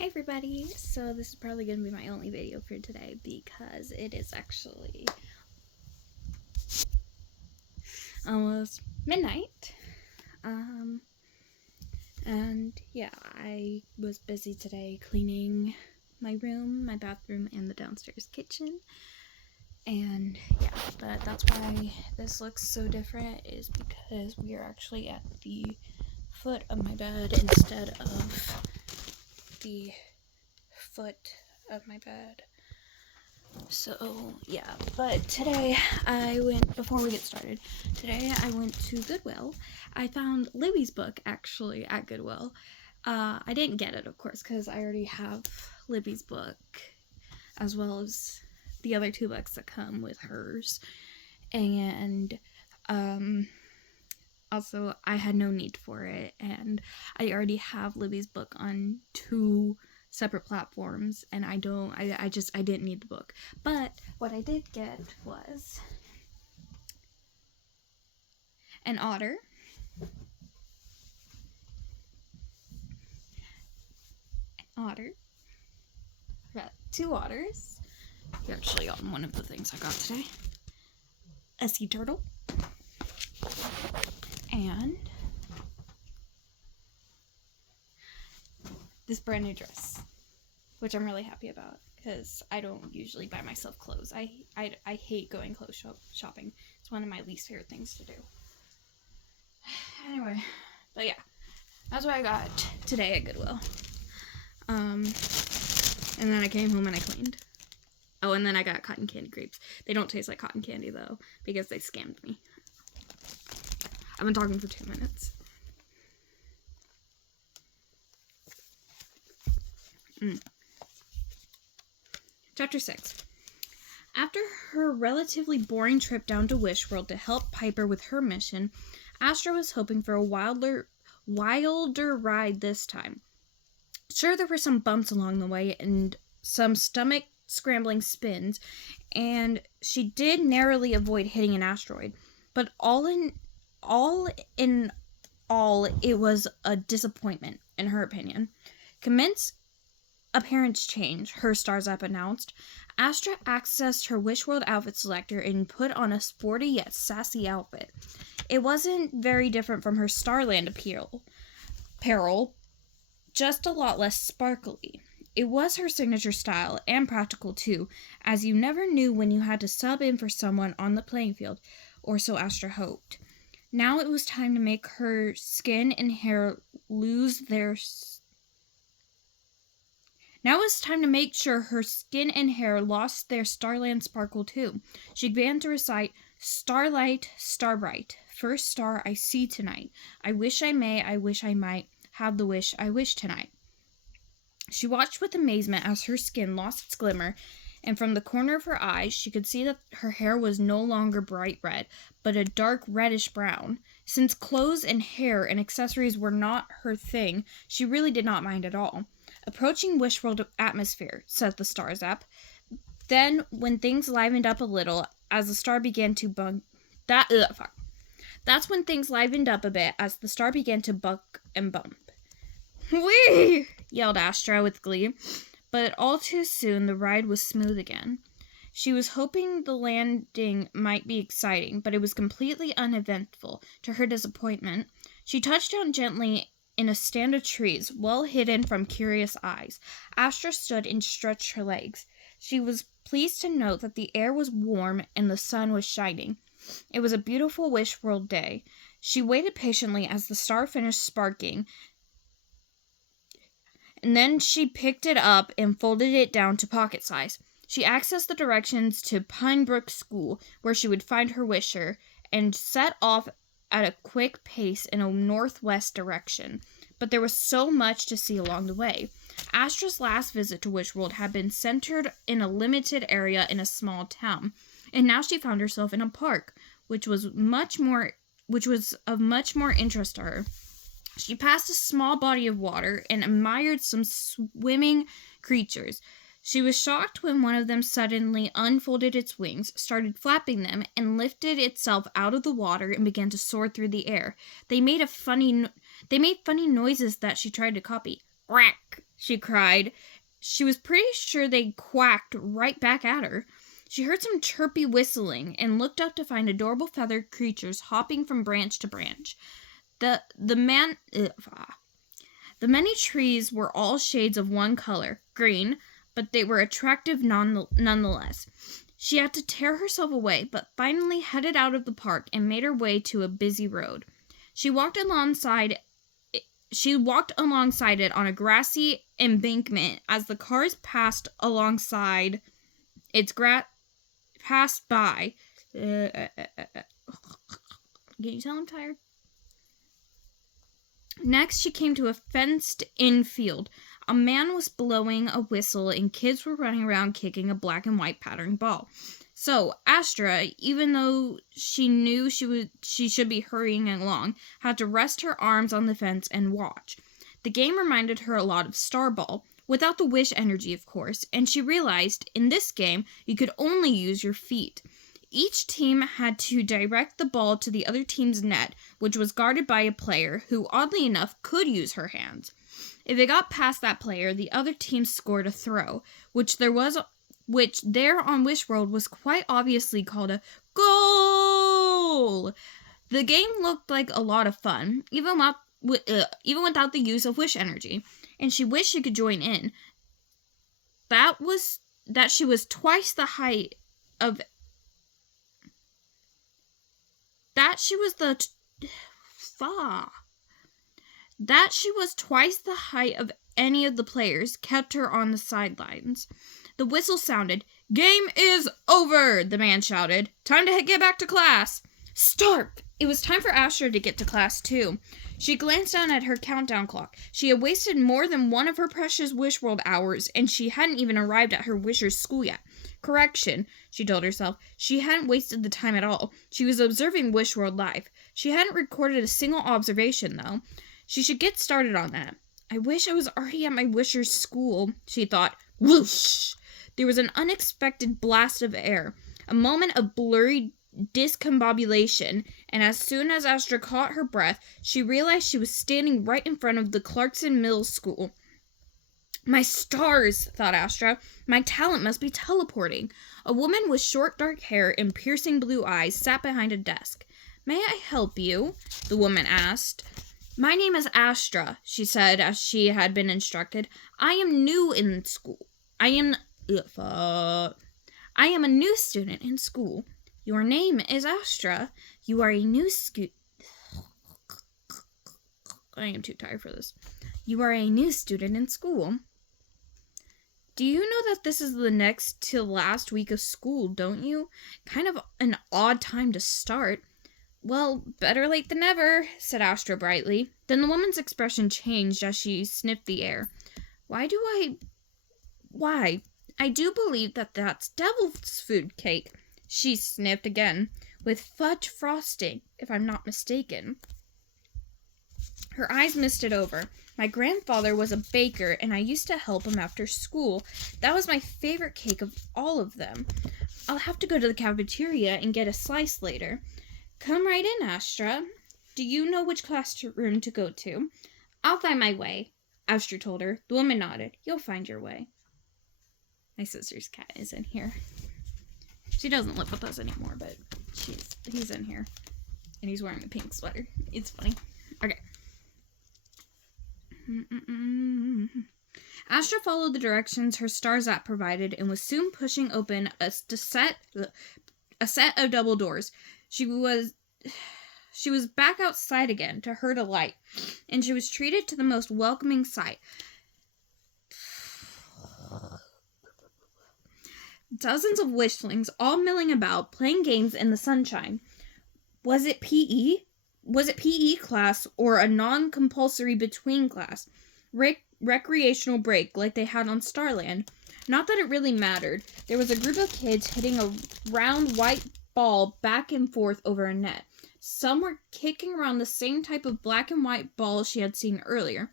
Hey everybody, so this is probably going to be my only video for today because it is actually almost midnight. And yeah, I was busy today cleaning my room, my bathroom, and the downstairs kitchen. And yeah, that's why this looks so different, is because we are actually at the foot of my bed instead of the foot of my bed. So yeah, but today before we get started, today I went to Goodwill. I found Libby's book actually at Goodwill. I didn't get it, of course, because I already have Libby's book, as well as the other two books that come with hers. And also I had no need for it, and I already have Libby's book on two separate platforms, and I didn't need the book. But what I did get was an otter, I got two otters. You're actually on one of the things I got today. A sea turtle, and this brand new dress, which I'm really happy about because I don't usually buy myself clothes. I hate going clothes shopping. It's one of my least favorite things to do. Anyway, but yeah, that's what I got today at Goodwill. And then I came home and I cleaned. Oh, and then I got cotton candy grapes. They don't taste like cotton candy though, because they scammed me. I've been talking for 2 minutes. Chapter 6. After her relatively boring trip down to Wish World to help Piper with her mission, Astra was hoping for a wilder ride this time. Sure, there were some bumps along the way and some stomach-scrambling spins, and she did narrowly avoid hitting an asteroid, but all in all, it was a disappointment, in her opinion. Commence appearance change, her Stars app announced. Astra accessed her Wish World outfit selector and put on a sporty yet sassy outfit. It wasn't very different from her Starland apparel, just a lot less sparkly. It was her signature style, and practical too, as you never knew when you had to sub in for someone on the playing field, or so Astra hoped. Now it was time to make her skin and hair make sure her skin and hair lost their Starland sparkle too. She began to recite, "Starlight, starbright, first star I see tonight. I wish I may, I wish I might, have the wish I wish tonight." She watched with amazement as her skin lost its glimmer, and from the corner of her eyes she could see that her hair was no longer bright red, but a dark reddish brown. Since clothes and hair and accessories were not her thing, she really did not mind at all. "Approaching Wish World atmosphere," said the Stars app. Then, when things livened up a little, as the star began to That's when things livened up a bit as the star began to buck and bump. "Whee!" yelled Astra with glee. But all too soon the ride was smooth again. She was hoping the landing might be exciting, but it was completely uneventful, to her disappointment. She touched down gently in a stand of trees, well hidden from curious eyes. Astra stood and stretched her legs. She was pleased to note that the air was warm and the sun was shining. It was a beautiful Wish World day. She waited patiently as the star finished sparking, and then she picked it up and folded it down to pocket size. She accessed the directions to Pinebrook School, where she would find her wisher, and set off at a quick pace in a northwest direction. But there was so much to see along the way. Astra's last visit to Wish World had been centered in a limited area in a small town, and now she found herself in a park, which was of much more interest to her. She passed a small body of water and admired some swimming creatures. She was shocked when one of them suddenly unfolded its wings, started flapping them, and lifted itself out of the water and began to soar through the air. They made funny noises that she tried to copy. "Quack," she cried. She was pretty sure they quacked right back at her. She heard some chirpy whistling and looked up to find adorable feathered creatures hopping from branch to branch. The many trees were all shades of one color, green, but they were attractive nonetheless. She had to tear herself away, but finally headed out of the park and made her way to a busy road. She walked alongside it on a grassy embankment as the cars passed by. Can you tell I'm tired? Next, she came to a fenced-in field. A man was blowing a whistle, and kids were running around kicking a black and white patterned ball. So, Astra, even though she knew she should be hurrying along, had to rest her arms on the fence and watch. The game reminded her a lot of Starball, without the wish energy, of course, and she realized, in this game, you could only use your feet. Each team had to direct the ball to the other team's net, which was guarded by a player who, oddly enough, could use her hands. If it got past that player, the other team scored a throw, which there on Wishworld was quite obviously called a goal. The game looked like a lot of fun, even without the use of wish energy, and she wished she could join in. That she was twice the height of any of the players kept her on the sidelines. The whistle sounded. "Game is over," the man shouted. "Time to get back to class." Stop! It was time for Astra to get to class, too. She glanced down at her countdown clock. She had wasted more than one of her precious Wishworld hours, and she hadn't even arrived at her Wisher's school yet. Correction, she told herself. She hadn't wasted the time at all. She was observing Wishworld live. She hadn't recorded a single observation, though. She should get started on that. I wish I was already at my Wisher's school, she thought. Whoosh! There was an unexpected blast of air. A moment of blurry discombobulation, and as soon as Astra caught her breath, she realized she was standing right in front of the Clarkson Mills School. My stars, thought Astra. My talent must be teleporting. A woman with short dark hair and piercing blue eyes sat behind a desk. May I help you? The woman asked. My name is Astra, she said as she had been instructed. I am new in school. I am a new student in school. Your name is Astra. You are a new I am too tired for this. You are a new student in school. Do you know that this is the next to last week of school, don't you? Kind of an odd time to start. Well, better late than never, said Astra brightly. Then the woman's expression changed as she sniffed the air. Why? I do believe that's devil's food cake. She sniffed again. With fudge frosting, if I'm not mistaken. Her eyes misted over. My grandfather was a baker, and I used to help him after school. That was my favorite cake of all of them. I'll have to go to the cafeteria and get a slice later. Come right in, Astra. Do you know which classroom to go to? I'll find my way, Astra told her. The woman nodded. You'll find your way. My sister's cat is in here. She doesn't live with us anymore, but he's in here. And he's wearing a pink sweater. It's funny. Okay. Astra followed the directions her stars app provided and was soon pushing open a set of double doors. She was back outside again, to her delight, and she was treated to the most welcoming sight. Dozens of wishlings all milling about, playing games in the sunshine. Was it PE? Was it PE class or a non-compulsory between class? Recreational break like they had on Starland? Not that it really mattered. There was a group of kids hitting a round white ball back and forth over a net. Some were kicking around the same type of black and white ball she had seen earlier.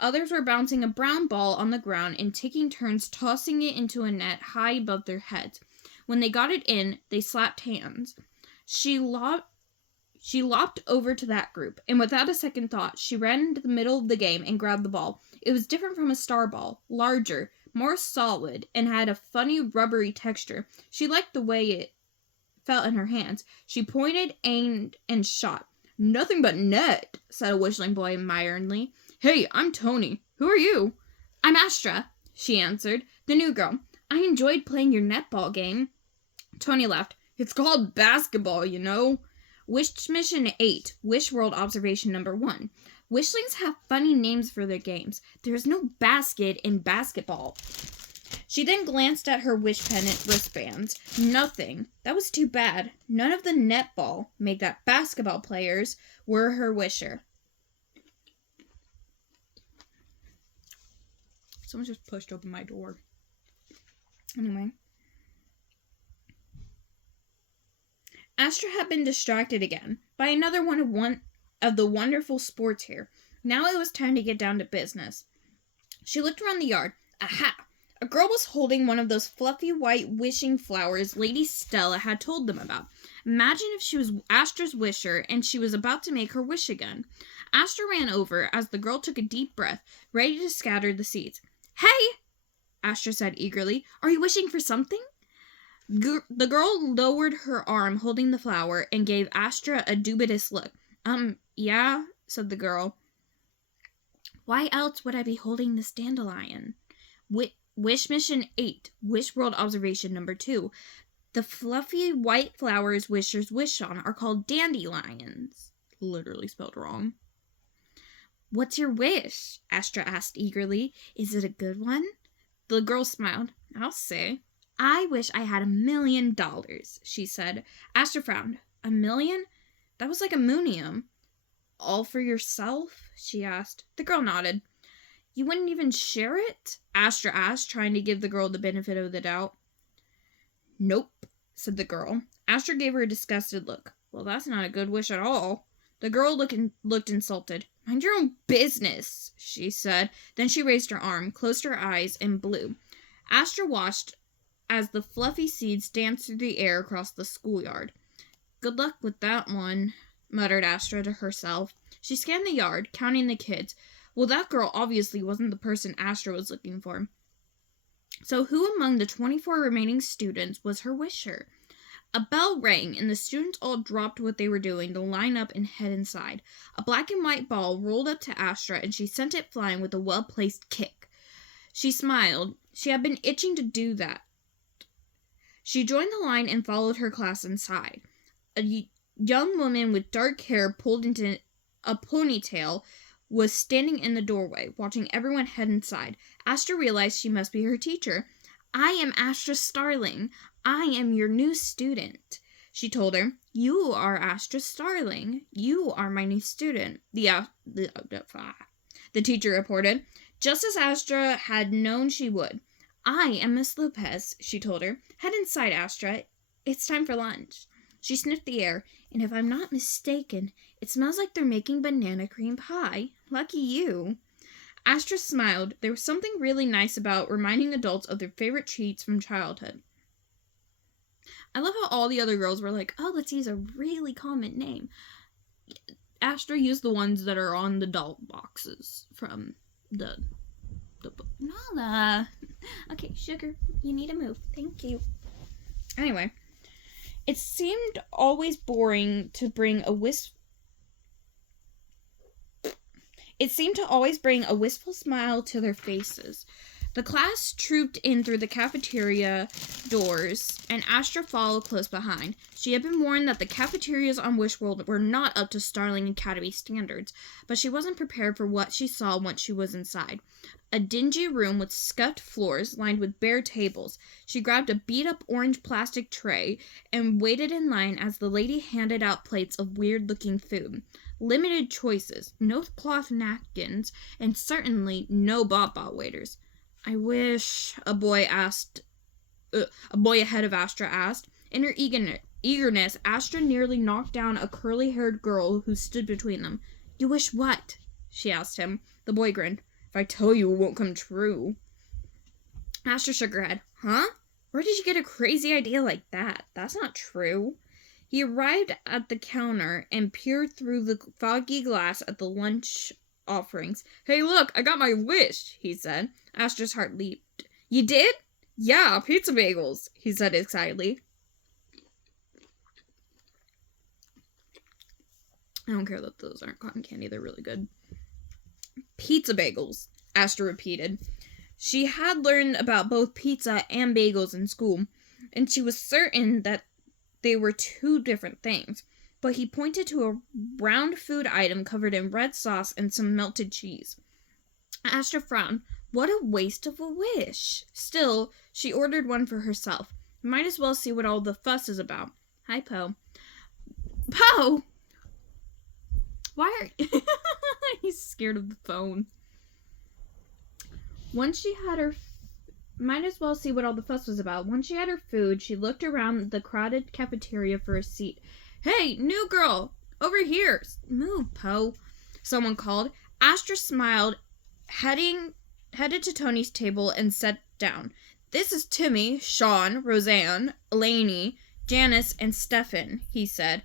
Others were bouncing a brown ball on the ground and taking turns tossing it into a net high above their heads. When they got it in, they slapped hands. She lopped over to that group, and without a second thought, she ran into the middle of the game and grabbed the ball. It was different from a star ball, larger, more solid, and had a funny rubbery texture. She liked the way it felt in her hands. She pointed, aimed, and shot. "Nothing but net," said a whistling boy admiringly. "Hey, I'm Tony. Who are you?" "I'm Astra," she answered, "the new girl. I enjoyed playing your netball game." Tony laughed. "It's called basketball, you know." Wish Mission 8, Wish World Observation Number 1. Wishlings have funny names for their games. There is no basket in basketball. She then glanced at her wish pennant wristbands. Nothing. That was too bad. None of the netball, make that basketball players, were her wisher. Someone just pushed open my door. Anyway. Astra had been distracted again by another one of the wonderful sports here. Now it was time to get down to business. She looked around the yard. Aha! A girl was holding one of those fluffy white wishing flowers Lady Stella had told them about. Imagine if she was Astra's wisher and she was about to make her wish again. Astra ran over as the girl took a deep breath, ready to scatter the seeds. "Hey!" Astra said eagerly. "Are you wishing for something?" The girl lowered her arm holding the flower and gave Astra a dubious look. Yeah," said the girl. "Why else would I be holding this dandelion?" Wish Mission 8, Wish World Observation Number 2. The fluffy white flowers wishers wish on are called dandelions. Literally spelled wrong. "What's your wish?" Astra asked eagerly. "Is it a good one?" The girl smiled. "I'll say." "I wish I had $1 million, she said. Astra frowned. $1 million? That was like a moonium. "All for yourself?" she asked. The girl nodded. "You wouldn't even share it?" Astra asked, trying to give the girl the benefit of the doubt. "Nope," said the girl. Astra gave her a disgusted look. "Well, that's not a good wish at all." The girl looked insulted. "Mind your own business," she said. Then she raised her arm, closed her eyes, and blew. Astra watched as the fluffy seeds danced through the air across the schoolyard. "Good luck with that one," muttered Astra to herself. She scanned the yard, counting the kids. Well, that girl obviously wasn't the person Astra was looking for. So who among the 24 remaining students was her wisher? A bell rang, and the students all dropped what they were doing to line up and head inside. A black and white ball rolled up to Astra, and she sent it flying with a well-placed kick. She smiled. She had been itching to do that. She joined the line and followed her class inside. A young woman with dark hair pulled into a ponytail was standing in the doorway, watching everyone head inside. Astra realized she must be her teacher. "I am Astra Starling. I am your new student," she told her. "You are Astra Starling. You are my new student," the teacher reported, just as Astra had known she would. "I am Miss Lopez," she told her. "Head inside, Astra. It's time for lunch." She sniffed the air, and if I'm not mistaken, it smells like they're making banana cream pie. Lucky you. Astra smiled. There was something really nice about reminding adults of their favorite treats from childhood. I love how all the other girls were like, "Oh, let's use a really common name." Astra used the ones that are on the doll boxes from the book. Nala. Okay, sugar, you need to move. Thank you. Anyway. It seemed always boring to bring a It seemed to always bring a wistful smile to their faces. The class trooped in through the cafeteria doors, and Astra followed close behind. She had been warned that the cafeterias on Wishworld were not up to Starling Academy standards, but she wasn't prepared for what she saw once she was inside. A dingy room with scuffed floors lined with bare tables. She grabbed a beat-up orange plastic tray and waited in line as the lady handed out plates of weird-looking food. Limited choices, no cloth napkins, and certainly no bot waiters. "I wish," a boy ahead of Astra asked. In her eagerness, Astra nearly knocked down a curly-haired girl who stood between them. "You wish what?" she asked him. The boy grinned. "If I tell you, it won't come true." Astra shook her head. "Huh? Where did you get a crazy idea like that? That's not true." He arrived at the counter and peered through the foggy glass at the lunch offerings. "Hey, look, I got my wish," he said. Astra's heart leaped. "You did?" "Yeah, pizza bagels," he said excitedly. I don't care that those aren't cotton candy. They're really good. "Pizza bagels," Astra repeated. She had learned about both pizza and bagels in school, and she was certain that they were two different things. But he pointed to a round food item covered in red sauce and some melted cheese. Astra frowned. What a waste of a wish. Still, she ordered one for herself. Might as well see what all the fuss is about. Hi, Poe. Poe! Why are he's scared of the phone. Once she had her might as well see what all the fuss was about. Once she had her food, she looked around the crowded cafeteria for a seat. "Hey, new girl! Over here! Move, Poe," someone called. Astra smiled, headed to Tony's table and sat down. "This is Timmy, Sean, Roseanne, Elaney, Janice, and Stefan," he said.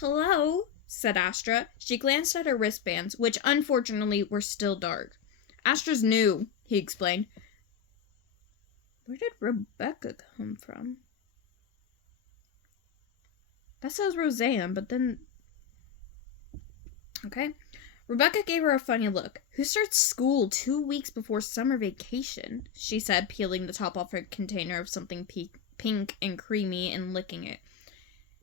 Hello," said Astra. She glanced at her wristbands, which unfortunately were still dark. "Astra's new," he explained. Where did Rebecca come from? That says Roseanne, but then... Okay. Rebecca gave her a funny look. "Who starts school 2 weeks before summer vacation?" she said, peeling the top off her container of something pink and creamy and licking it.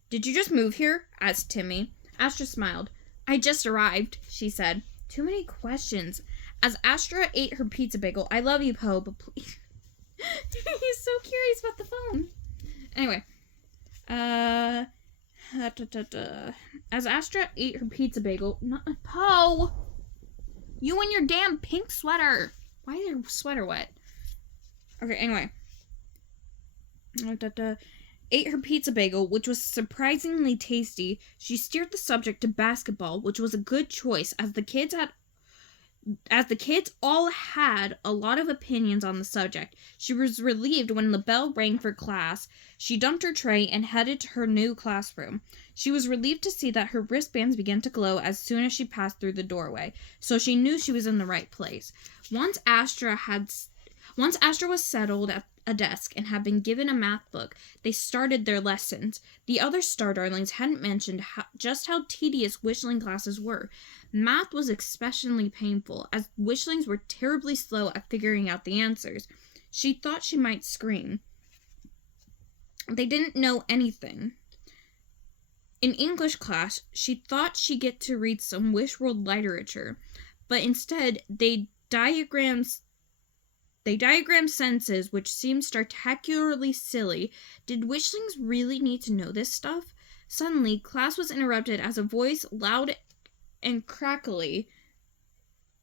"Did you just move here?" asked Timmy. Astra smiled. "I just arrived," she said. Too many questions. As Astra ate her pizza bagel, "I love you, Poe, but please..." He's so curious about the phone. Anyway. As Astra ate her pizza bagel... Poe! You and your damn pink sweater. Why is your sweater wet? Okay, anyway. Ate her pizza bagel, which was surprisingly tasty. She steered the subject to basketball, which was a good choice, as the kids all had a lot of opinions on the subject. She was relieved when the bell rang for class. She dumped her tray and headed to her new classroom. She was relieved to see that her wristbands began to glow as soon as she passed through the doorway, so she knew she was in the right place. Once Astra was settled at a desk and had been given a math book, they started their lessons. The other Star Darlings hadn't mentioned just how tedious Wishling classes were. Math was especially painful, as Wishlings were terribly slow at figuring out the answers. She thought she might scream. They didn't know anything. In English class, she thought she'd get to read some Wish World literature, but instead they diagrammed sentences which seemed spectacularly silly. Did Wishlings really need to know this stuff? Suddenly, class was interrupted as a voice, loud and crackly,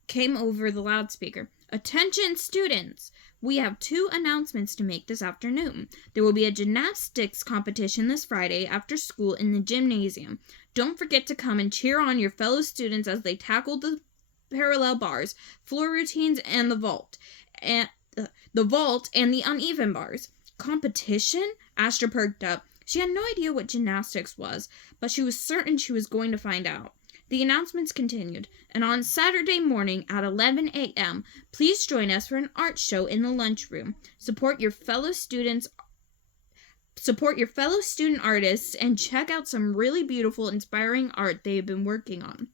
came over the loudspeaker. "Attention, students! We have 2 announcements to make this afternoon. There will be a gymnastics competition this Friday after school in the gymnasium. Don't forget to come and cheer on your fellow students as they tackle the parallel bars, floor routines, and the vault and the uneven bars." Competition? Astra perked up. She had no idea what gymnastics was, but she was certain she was going to find out. The announcements continued. "And on Saturday morning at 11 a.m., please join us for an art show in the lunchroom. Support your fellow student artists and check out some really beautiful, inspiring art they have been working on."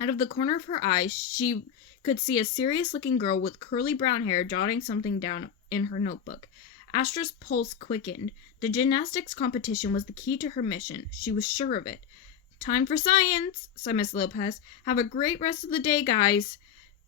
Out of the corner of her eye, she could see a serious-looking girl with curly brown hair jotting something down in her notebook. Astra's pulse quickened. The gymnastics competition was the key to her mission. She was sure of it. "Time for science," said Miss Lopez. "Have a great rest of the day, guys."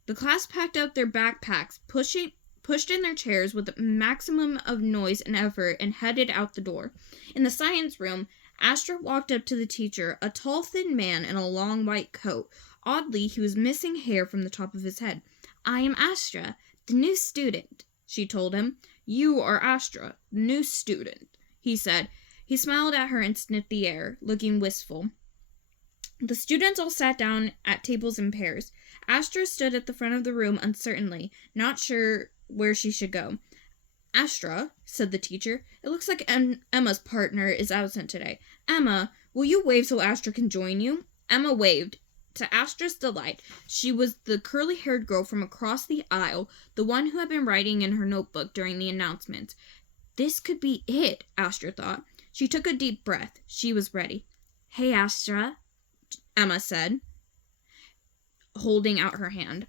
The class packed up their backpacks, pushed in their chairs with a maximum of noise and effort, and headed out the door. In the science room, Astra walked up to the teacher, a tall, thin man in a long white coat. Oddly, he was missing hair from the top of his head. "I am Astra, the new student," she told him. "You are Astra, the new student," he said. He smiled at her and sniffed the air, looking wistful. The students all sat down at tables in pairs. Astra stood at the front of the room uncertainly, not sure where she should go. "Astra," said the teacher, "it looks like Emma's partner is absent today. Emma, will you wave so Astra can join you?" Emma waved. To Astra's delight, she was the curly-haired girl from across the aisle, the one who had been writing in her notebook during the announcement. This could be it, Astra thought. She took a deep breath. She was ready. "Hey, Astra," Emma said, holding out her hand.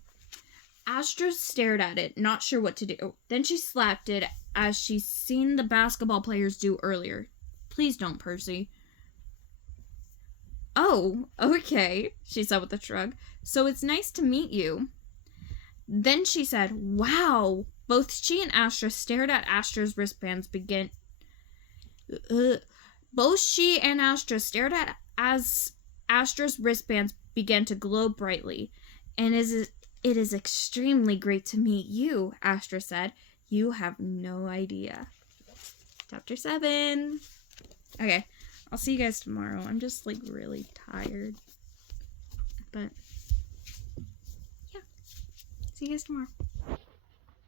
Astra stared at it, not sure what to do. Then she slapped it, as she'd seen the basketball players do earlier. "Please don't, Percy." "Oh, okay," she said with a shrug. "So it's nice to meet you." Then she said, "Wow." Both she and Astra stared at Astra's wristbands as Astra's wristbands began to glow brightly. "And it is extremely great to meet you," Astra said. "You have no idea." Chapter 7. Okay, I'll see you guys tomorrow. I'm just really tired. But yeah, see you guys tomorrow.